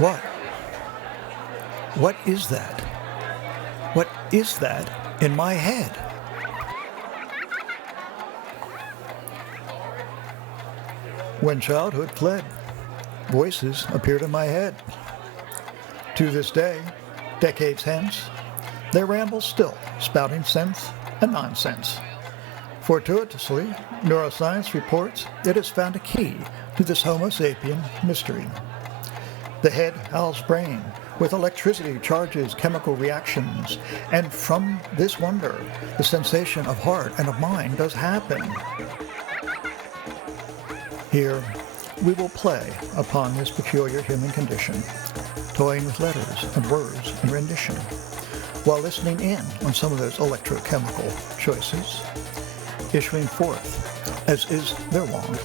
What? What is that? What is that in my head? When childhood fled, voices appeared in my head. To this day, decades hence, they ramble still, spouting sense and nonsense. Fortuitously, neuroscience reports it has found a key to this Homo sapien mystery. The head housed brain with electricity charges chemical reactions, and from this wonder, the sensation of heart and of mind does happen. Here, we will play upon this peculiar human condition, toying with letters and words in rendition, while listening in on some of those electrochemical choices, issuing forth, as is their wont,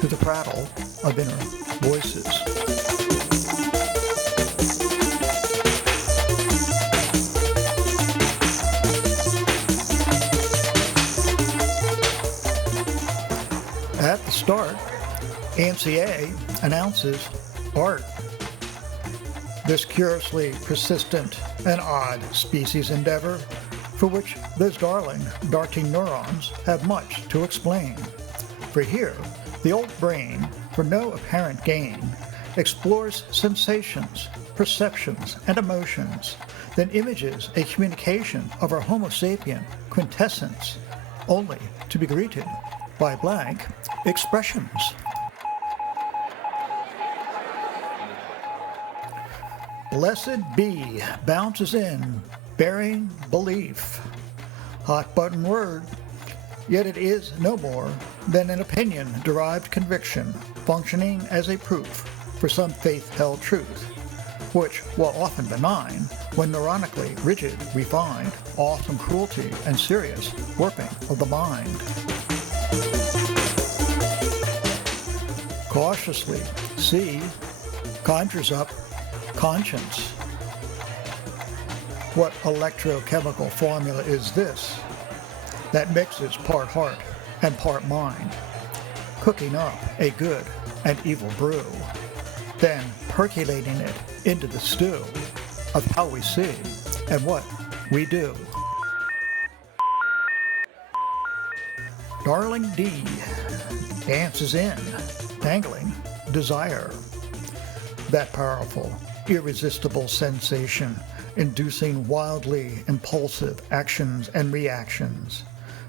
to the prattle of inner voices. At the start, AMCA announces art. This curiously persistent and odd species endeavor for which those darting neurons have much to explain. For here, the old brain, for no apparent gain, explores sensations, perceptions, and emotions, then images a communication of our Homo sapien quintessence, only to be greeted by blank expressions. Blessed be bounces in, bearing belief. Hot button word, yet it is no more than an opinion-derived conviction functioning as a proof for some faith-held truth, which, while often benign, when neuronically rigid, refined, often cruelty and serious warping of the mind. Cautiously, C conjures up conscience. What electrochemical formula is this that mixes part heart and part mind, cooking up a good and evil brew, then percolating it into the stew of how we see and what we do? Darling D dances in, dangling desire. That powerful, irresistible sensation inducing wildly impulsive actions and reactions,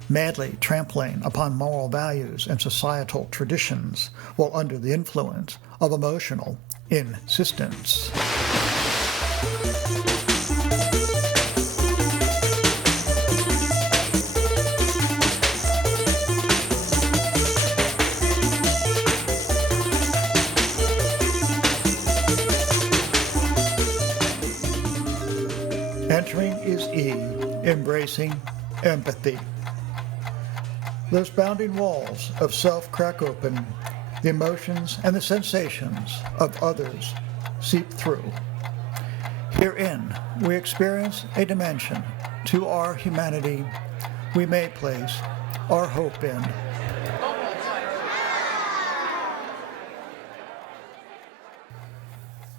madly trampling upon moral values and societal traditions while under the influence of emotional insistence. Entering is E, embracing empathy. Those bounding walls of self crack open, the emotions and the sensations of others seep through. Herein, we experience a dimension to our humanity we may place our hope in.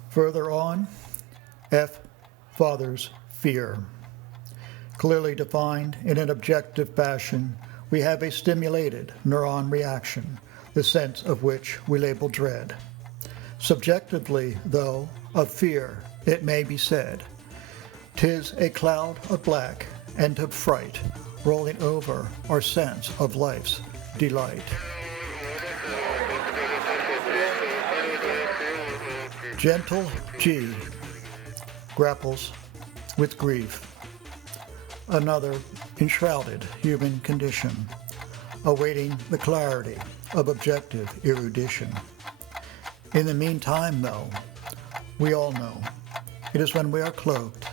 Further on, F, Father's fear. Clearly defined in an objective fashion, we have a stimulated neuron reaction, the sense of which we label dread. Subjectively, though, of fear, it may be said, 'tis a cloud of black and of fright rolling over our sense of life's delight. Gentle G grapples with grief, another enshrouded human condition, awaiting the clarity of objective erudition. In the meantime, though, we all know it is when we are cloaked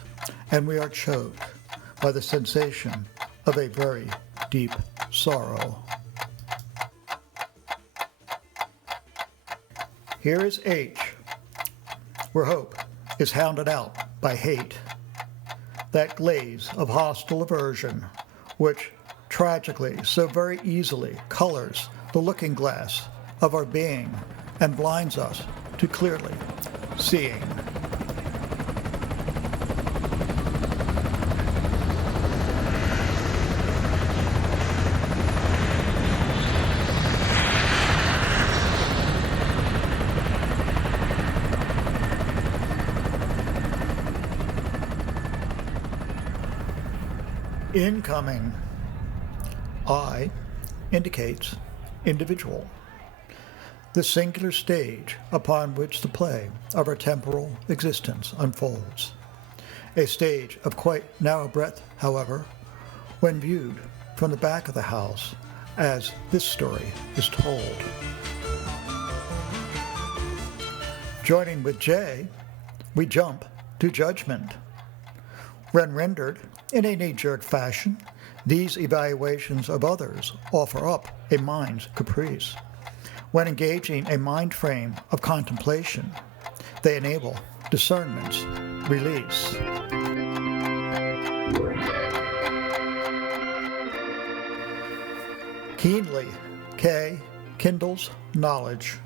and we are choked by the sensation of a very deep sorrow. Here is H, where hope is hounded out by hate, that glaze of hostile aversion, which tragically so very easily colors the looking glass of our being and blinds us to clearly seeing. Incoming. I indicates individual, the singular stage upon which the play of our temporal existence unfolds. A stage of quite narrow breadth, however, when viewed from the back of the house as this story is told. Joining with J, we jump to judgment. When rendered in a knee-jerk fashion, these evaluations of others offer up a mind's caprice. When engaging a mind frame of contemplation, they enable discernment's release. Keenly, K kindles knowledge.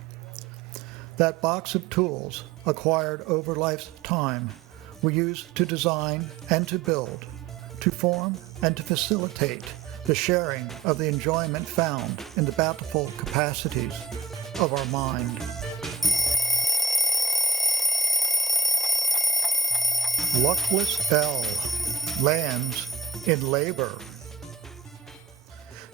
That box of tools acquired over life's time we use to design and to build, to form and to facilitate the sharing of the enjoyment found in the bountiful capacities of our mind. Luckless L lands in labor.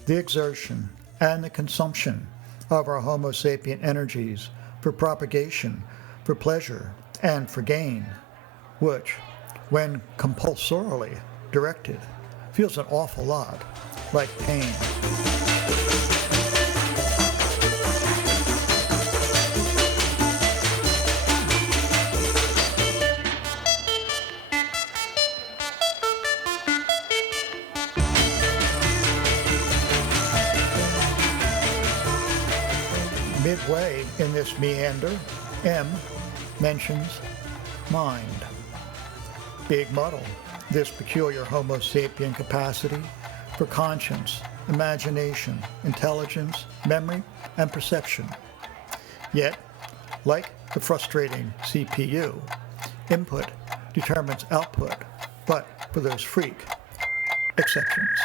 The exertion and the consumption of our Homo sapien energies for propagation, for pleasure, and for gain, which, when compulsorily directed, feels an awful lot like pain. Midway in this meander, M mentions mind. Big muddle, this peculiar Homo sapien capacity for conscience, imagination, intelligence, memory, and perception. Yet, like the frustrating CPU, input determines output, but for those freak exceptions.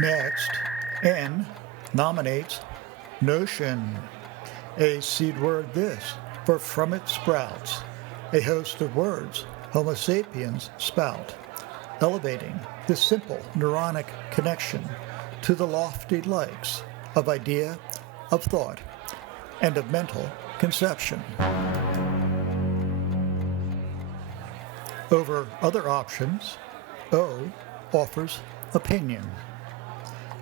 Next, N nominates notion, a seed word this, for from it sprouts a host of words Homo sapiens spout, elevating this simple neuronic connection to the lofty likes of idea, of thought, and of mental conception. Over other options, O offers opinion.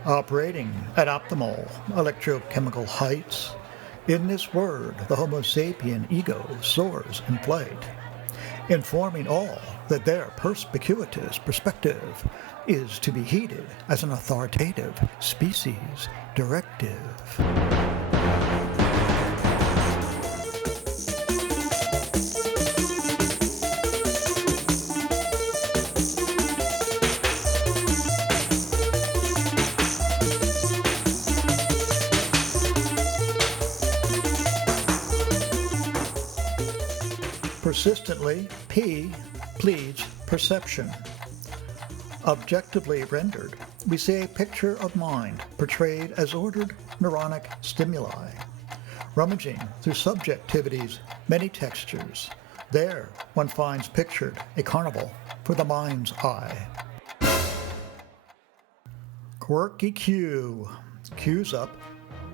Operating at optimal electrochemical heights, in this word the Homo sapien ego soars in flight, informing all that their perspicuous perspective is to be heeded as an authoritative species directive. Persistently, P pleads perception. Objectively rendered, we see a picture of mind portrayed as ordered neuronic stimuli. Rummaging through subjectivity's many textures, there one finds pictured a carnival for the mind's eye. Quirky Q, Q's up,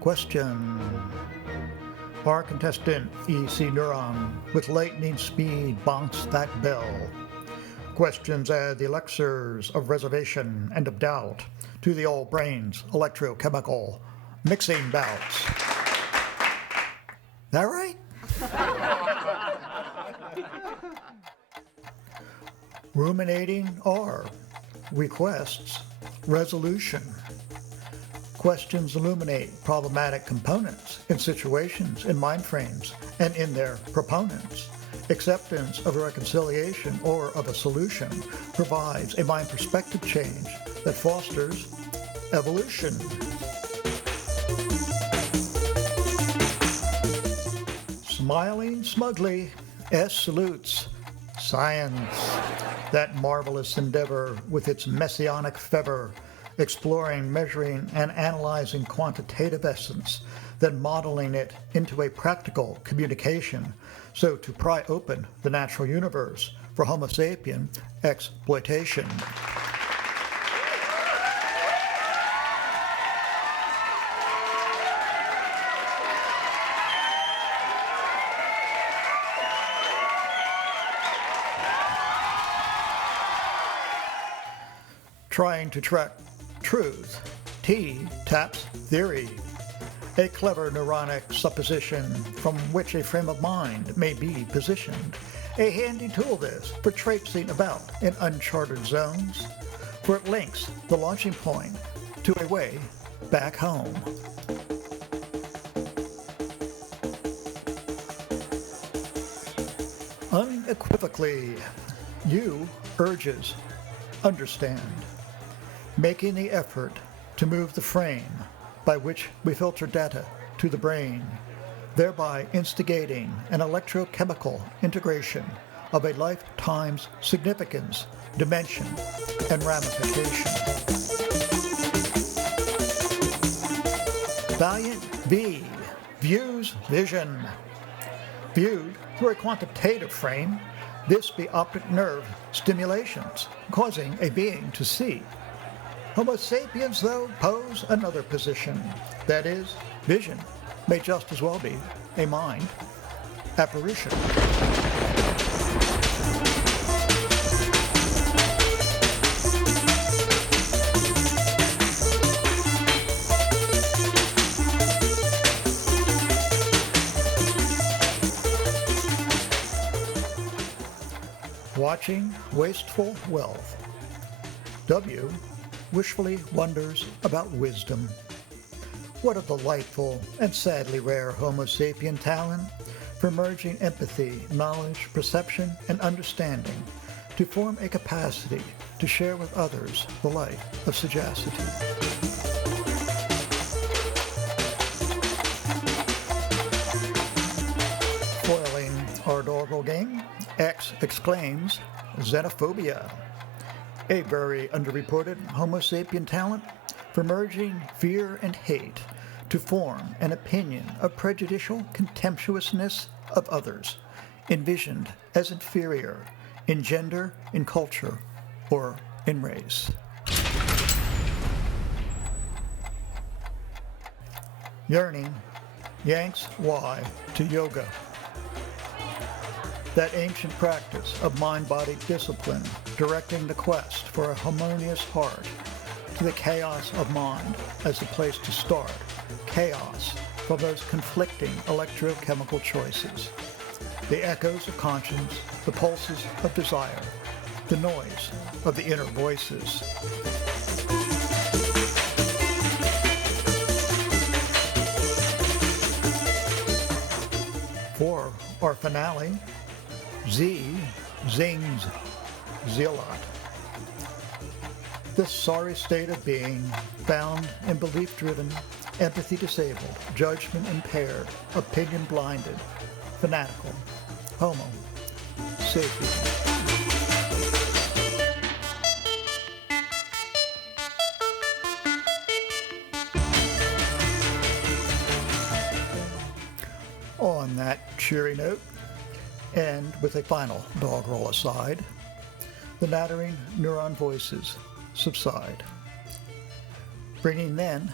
question. Our contestant, EC Neuron, with lightning speed bonks that bell. Questions add the elixirs of reservation and of doubt to the old brain's electrochemical mixing bouts. That right? Ruminating R requests resolution. Questions illuminate problematic components in situations, in mind frames, and in their proponents. Acceptance of a reconciliation or of a solution provides a mind perspective change that fosters evolution. Smiling smugly, S salutes science, that marvelous endeavor with its messianic fervor, exploring, measuring, and analyzing quantitative essence, then modeling it into a practical communication, so to pry open the natural universe for Homo sapien exploitation. Trying to track truth, T taps theory, a clever neuronic supposition from which a frame of mind may be positioned. A handy tool this for traipsing about in uncharted zones, for it links the launching point to a way back home. Unequivocally, you urges understand, making the effort to move the frame by which we filter data to the brain, thereby instigating an electrochemical integration of a lifetime's significance, dimension, and ramification. Valiant V views vision. Viewed through a quantitative frame, this be optic nerve stimulations, causing a being to see. Homo sapiens, though, pose another position. That is, vision may just as well be a mind apparition. Watching wasteful wealth. W wishfully wonders about wisdom. What a delightful and sadly rare Homo sapien talent for merging empathy, knowledge, perception, and understanding to form a capacity to share with others the light of sagacity. Foiling our doggerel game, X exclaims, xenophobia. A very underreported Homo sapien talent for merging fear and hate to form an opinion of prejudicial contemptuousness of others, envisioned as inferior in gender, in culture, or in race. Yearning yanks Y to yoga. That ancient practice of mind-body discipline directing the quest for a harmonious heart to the chaos of mind as the place to start, chaos from those conflicting electrochemical choices, the echoes of conscience, the pulses of desire, the noise of the inner voices. For our finale, Z zings zealot. This sorry state of being, found in belief-driven, empathy-disabled, judgment-impaired, opinion-blinded, fanatical, Homo sapien. On that cheery note, and with a final doggerel aside, the nattering neuron voices subside, bringing then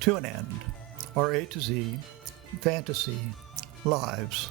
to an end our A to Z fantasy lives